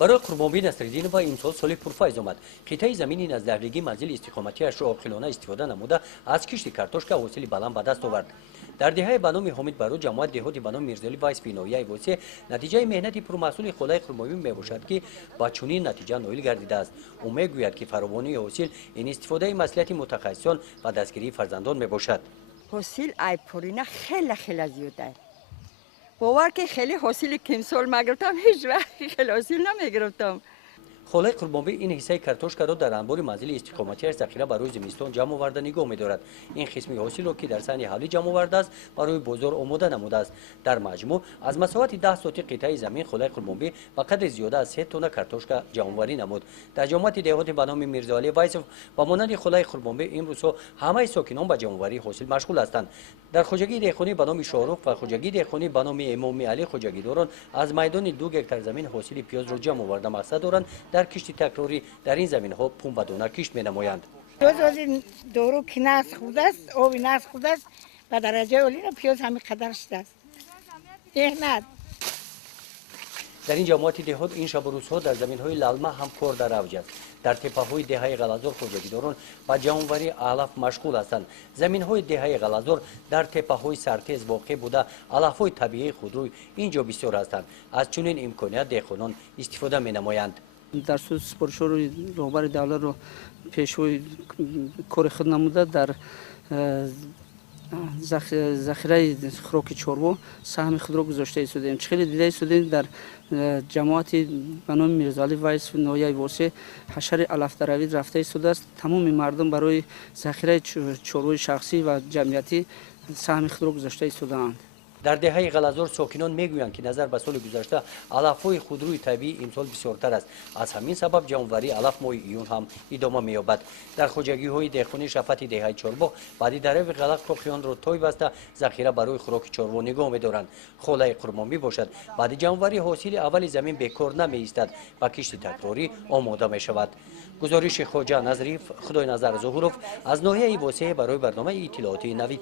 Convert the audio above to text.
برای قربانبی نصرالدینова امسال سال پرفیض آمد. قطعه زمینی از دقیقی منزل استقامتیش را عاقلانه استفاده نموده از کشت کارتوشکا حاصل بلند به دست آورد. در دهه به نام حامد برو جماعت دهاتی به نام میرزاعلی وایس بی نویه واسه نتیجه مهنت پرمسئول خدای قربانبی میباشد که با چنین نتیجه نایل گردیده است. او میگوید که فراوانی حاصل این استفاده مصلحت متخصصان و دستگیری فرزندان میباشد. حاصل ای پورینا خیلی زیاده. باور که خیلی حاصلی که امسال میگرفتم هیچ وقت خیلی حاصل نمیگرفتم. خدای قربانبی این حصه کارتوشکا را در انبار منزل استقامتیش ذخیره برای زمستان جمع آورده نگاه می‌دارد. این قسمی حاصل را که در سن حالی جمع آورده است برای بازار آماده نموده است. در مجموع از مساحت 10 سانتی قطعه زمین خدای قربانبی به قدر زیاده از 3 تن کارتوشکا جمع‌آوری نمود. در جماعت دهاتی به نام میرزاعلی وایسف با مانند خدای قربانبی امروز همه ساکنان به جمع‌آوری حاصل مشغول هستند. در خوجگی دهخانی به نام شاروخ و خوجگی دهخانی به نام امام علی خوجگی داران از میدان 2 هکتار زمین حاصل پیاز را جمع آورده مقصد دارند در کشت تکراری در این زمین ها پون و دانه کشت می نمایند. پیاز دورو که نسخ خورده است، آبی نسخ خورده است و درجه اولی پیاز همین قدر شده است. نه. در این جماعت دهات این شب و روزها در زمین های لالما هم کار در اوج است. در تپه های دهه غلازور خوجگیداران با جمع‌آوری علف مشغول هستند. زمین های دهه غلازور در تپه های سرتیز واقع بوده علف های طبیعی خودروی اینجا بسیار هستند. از چنین امکانات دهقانان استفاده می نمایند. در سوز سپرشور رهبر دولت رو پیشوی کار خود نموده در ذخیره خوراک چروا سهم خود را گذاشته ایستادیم. خیلی دیده ایستادیم در جماعت به نام میرزاعلی وایس نویه واسه حشر علف دروی رفته ایستاده است. تمام مردم برای ذخیره چروی شخصی و جمعیتی سهم خود را گذاشته ایستادند. در دهه غلازور ساکنان میگویند که نظر به سال گذشته علف‌های خودروی طبیعی امسال بسیارتر است. از همین سبب جمع‌آوری علف ماه ایون هم ادامه می‌یابد. در خوجگی‌های دهخانی شفت دهه چهارباغ بعدی در غلق کوخیان را توی بسته ذخیره برای خوراک چروا نگاه می‌دارند. خدای قربانبی باشد بعد جمع‌آوری حاصل اول زمین بیکار نمی‌ایستد و کشت تکراری آماده می‌شود. گزارش خواجه نظریف خدای نظر ظهوروف از ناحیه واسه برای برنامه اطلاعاتی نوید.